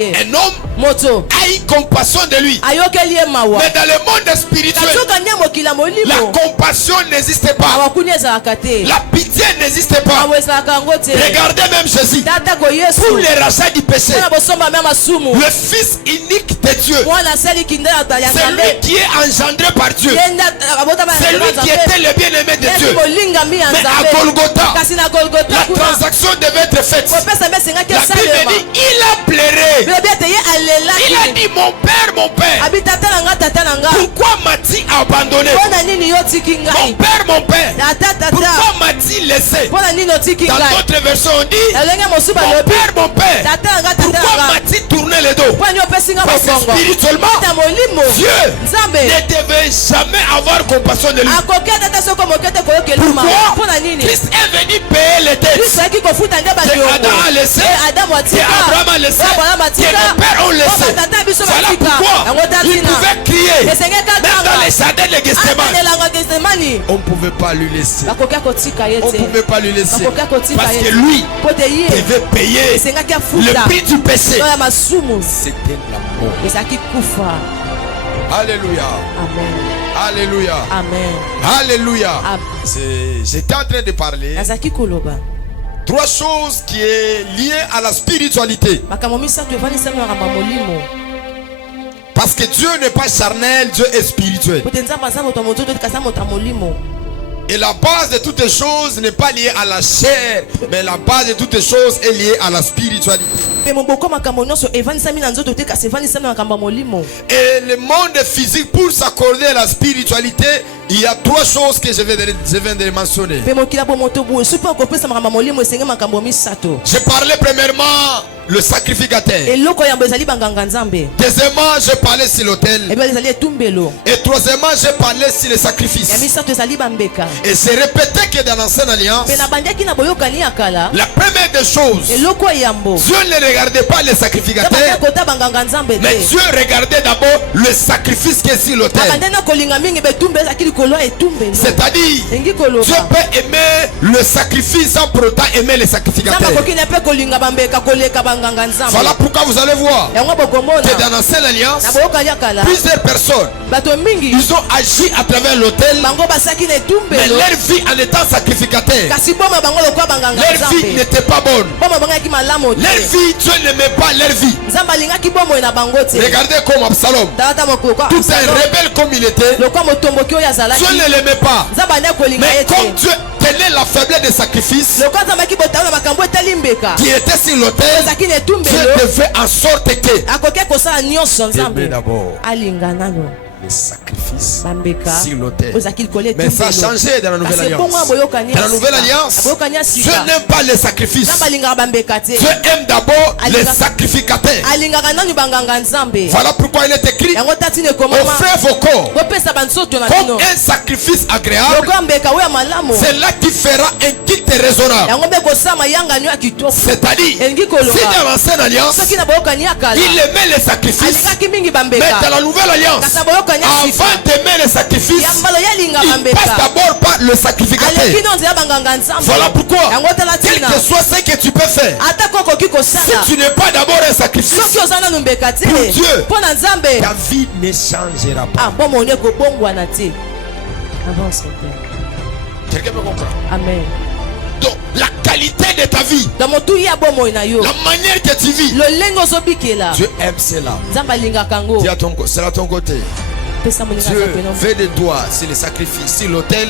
un homme a eu compassion de lui. Mais dans le monde spirituel, la compassion n'existe pas. La pitié n'existe pas. Regardez même Jésus. Pour le rachat du péché, le Fils unique de Dieu, c'est lui qui est engendré par Dieu. C'est lui qui était le bien-aimé de Dieu. Mais à Golgotha, la transaction devait être faite. La Bible dit, il a pleuré. Il a dit, mon père, pourquoi m'as-tu abandonné? Mon père, pourquoi m'as-tu laissé? Dans d'autres versions on dit, mon père, pourquoi m'as-tu tourné le dos? Parce que spirituellement, Dieu ne devait jamais avoir compassion de lui. Pourquoi? Christ est venu payer les dettes que Adam a laissé, que Abraham a laissé, que nos pères ont laissé. Voilà pourquoi il pouvait crier même dans les jardins de Gethsemane. On ne pouvait pas lui laisser. On ne pouvait pas lui laisser. Parce que lui devait payer le prix du péché. C'était la mort. Alléluia. Amen. Alléluia. Amen. Alléluia. J'étais en train de parler. Trois choses qui est liées à la spiritualité. Parce que Dieu n'est pas charnel, Dieu est spirituel. Et la base de toutes les choses n'est pas liée à la chair, mais la base de toutes les choses est liée à la spiritualité. Et le monde physique, pour s'accorder à la spiritualité, il y a trois choses que je viens de mentionner. Je parlais premièrement le sacrificateur. Deuxièmement, je parlais sur l'autel. Et troisièmement, je parlais sur les sacrifices. Et c'est répété que dans l'ancienne alliance, la première des choses, Dieu ne regardait pas les sacrificateurs, mais Dieu regardait d'abord le sacrifice qui est sur l'autel. C'est-à-dire, Dieu peut aimer le sacrifice sans pour autant aimer les sacrificateurs. Voilà pourquoi vous allez voir que dans l'ancienne alliance, plusieurs personnes, ils ont agi à travers l'autel, mais leur vie en étant sacrificateur, leur vie n'était pas bonne. Leur vie, Dieu n'aimait pas leur vie. Regardez comme Absalom, tout un rebelle comme il était, Dieu ne l'aimait pas. Mais comme Dieu tenait la faiblesse des sacrifices qui était sur l'autel, Dieu devait en sorte que aimer d'abord les sacrifices sur l'autel. Mais ça a changé dans la nouvelle alliance. Dans la nouvelle alliance, Dieu n'aime pas les sacrifices. Dieu aime d'abord les sacrificateurs. Voilà pourquoi il est écrit: offrez vos corps comme un sacrifice agréable. C'est là qui fera un culte raisonnable. C'est-à-dire, si dans l'ancienne alliance, il aimait les sacrifices, mais dans la nouvelle alliance, avant d'aimer les sacrifices, il passe d'abord par le sacrificateur. Voilà pourquoi, quel que soit ce que tu peux faire, si tu n'es pas d'abord un sacrifice pour Dieu, ta vie ne changera pas. Quelqu'un peut comprendre? Amen. Donc la qualité de ta vie, la manière que tu vis, Dieu aime cela. Dis à ton, c'est à ton côté. Dieu veut de toi sur les sacrifices, sur l'autel.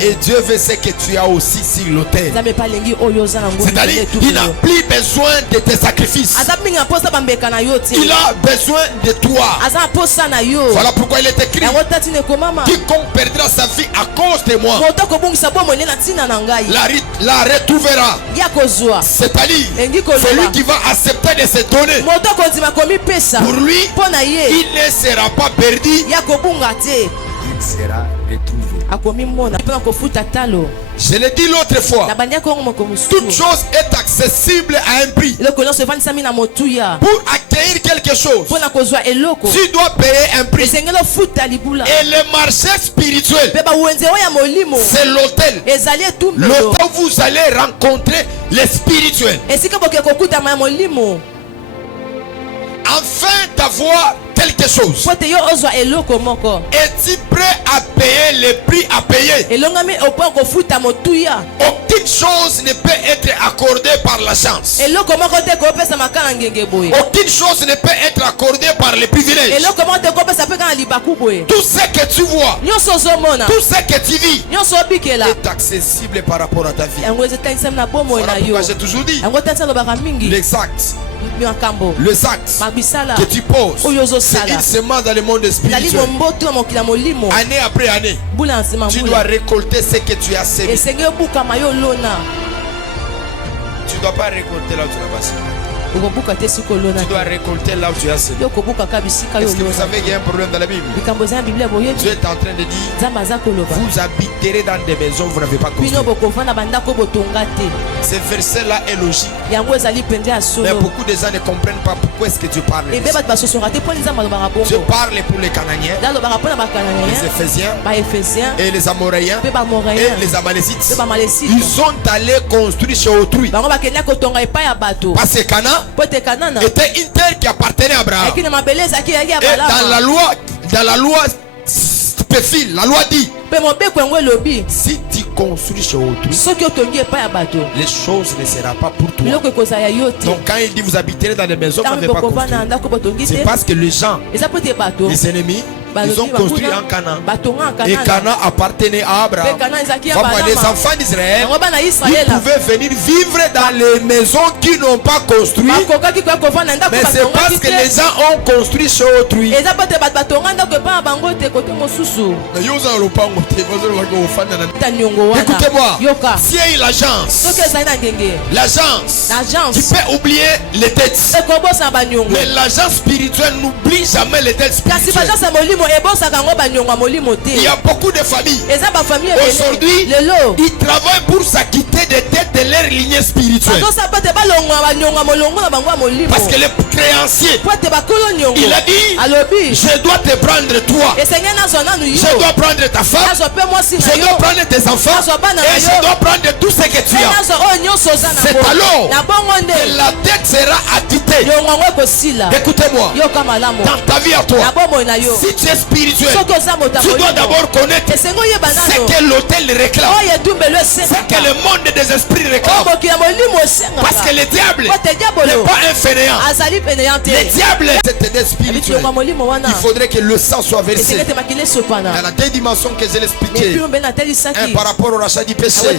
Et Dieu veut ce que tu as aussi sur l'autel. C'est-à-dire, il n'a plus besoin de tes sacrifices. Il a besoin de toi. Voilà pourquoi il est écrit: quiconque perdra sa vie à cause de moi la retrouvera. C'est-à dire, celui qui va accepter de se donner, pour lui, il ne sera pas perdu, il sera retrouvé. Je l'ai dit l'autre fois, toute chose est accessible à un prix. Pour acquérir quelque chose, tu dois payer un prix. Et le marché spirituel, c'est l'autel. L'autel où vous allez rencontrer les spirituels. afin d'avoir quelque chose. Es-tu prêt à payer le prix à payer? Aucune chose ne peut être accordée par la chance. Aucune chose ne peut être accordée par les privilèges. Tout ce que tu vois, tout ce que tu vis est accessible par rapport à ta vie. Voilà pourquoi j'ai toujours dit, les actes que tu poses, c'est une semence dans le monde spirituel. Année après année, tu dois récolter ce que tu as semé. Tu ne dois pas récolter là où tu l'as pas semé. Tu dois récolter là où tu as semé. Est-ce que vous savez qu'il y a un problème dans la Bible? Dieu est en train de dire, vous habiterez dans des maisons vous n'avez pas construit. Ce verset là est logique, mais beaucoup de gens ne comprennent pas pourquoi est-ce que Dieu parle. Dieu parle pour les Cananéens, les Éphésiens et les Amoréens et les Amalécites. Ils sont allés construire chez autrui, parce que Canaan était une terre qui appartenait à Abraham. Et dans la loi spécifique, la loi dit, si tu construis chez autrui, les choses ne seront pas pour toi. Donc quand il dit vous habiterez dans des maisons, vous n'avez pas construit, c'est parce que les gens, les ennemis, ils ont construit en Canaan. Et Canaan appartenait à Abraham. Les enfants d'Israël, ils pouvaient venir vivre dans les maisons qui n'ont pas construit, mais c'est parce que les gens ont construit chez autrui. Écoutez-moi, si il y a l'agence qui peut oublier les têtes, mais l'agence spirituelle n'oublie jamais les têtes spirituelles. Il y a beaucoup de familles aujourd'hui, ils travaillent pour s'acquitter des têtes de leur lignée spirituelle. Parce que le créancier, il a dit, je dois te prendre toi, je dois prendre ta femme, je dois prendre tes enfants, et je dois prendre tout ce que tu as. C'est alors que la dette sera acquittée. Écoutez-moi, dans ta vie à toi, si tu es spirituel, tu dois d'abord connaître ce que l'autel réclame, ce que le monde des esprits réclame. Parce que le diable n'est pas un fainéant. Le diable c'est un spirituel. Il faudrait que le sang soit versé. Dans la deux dimensions que je l'expliquais, par rapport au rachat du péché,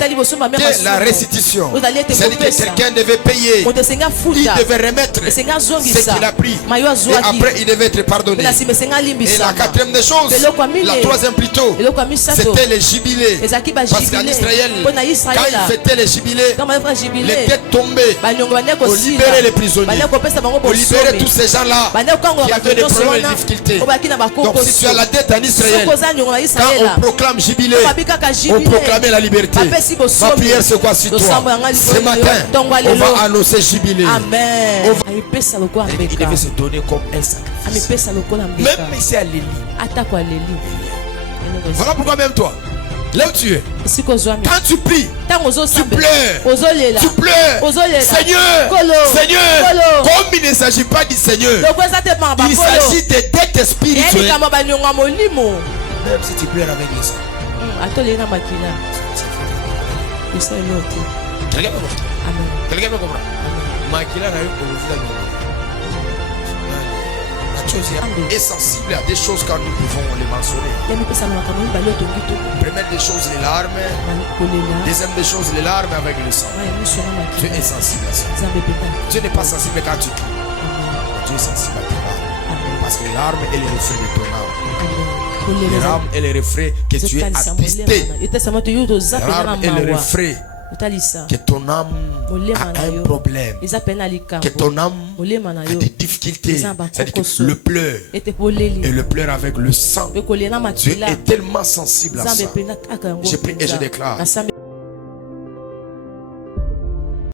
la restitution, c'est-à-dire que quelqu'un devait payer, il devait remettre ce qu'il a pris, et après il devait être pardonné. Et la quatrième des choses, la troisième plutôt, c'était les jubilés. Parce qu'en Israël, quand ils fêtaient les jubilés, les têtes tombaient. On libérait les prisonniers, on libérait tous ces gens-là qui avaient des problèmes et des difficultés. Donc si tu as la dette en Israël, quand on proclame jubilé, on proclamait la liberté. Ma prière c'est quoi sur toi? Ce matin, on va annoncer jubilé. Il devait se donner comme un sacrifice. Même ici à l'Élie. Voilà pourquoi même toi, là où tu es, quand tu pries, tu pleures, Seigneur, comme il ne s'agit pas du Seigneur, il s'agit de dettes spirituelles. Même si tu pleures avec les sang, quelqu'un me comprend? Est sensible à des choses quand nous pouvons les mentionner. Première des choses, les larmes. Deuxième des choses, les larmes avec le sang. Dieu est sensible à ça. Dieu n'est pas sensible quand tu cries. Dieu est sensible à tes larmes. Parce que les larmes est le reflet de ton âme. Les larmes est le reflet que tu es attristé. Les larmes est le reflet que ton âme a un problème, que ton âme a des difficultés. C'est-à-dire que le pleur et le pleur avec le sang, Dieu est tellement sensible à ça. Je prie et je déclare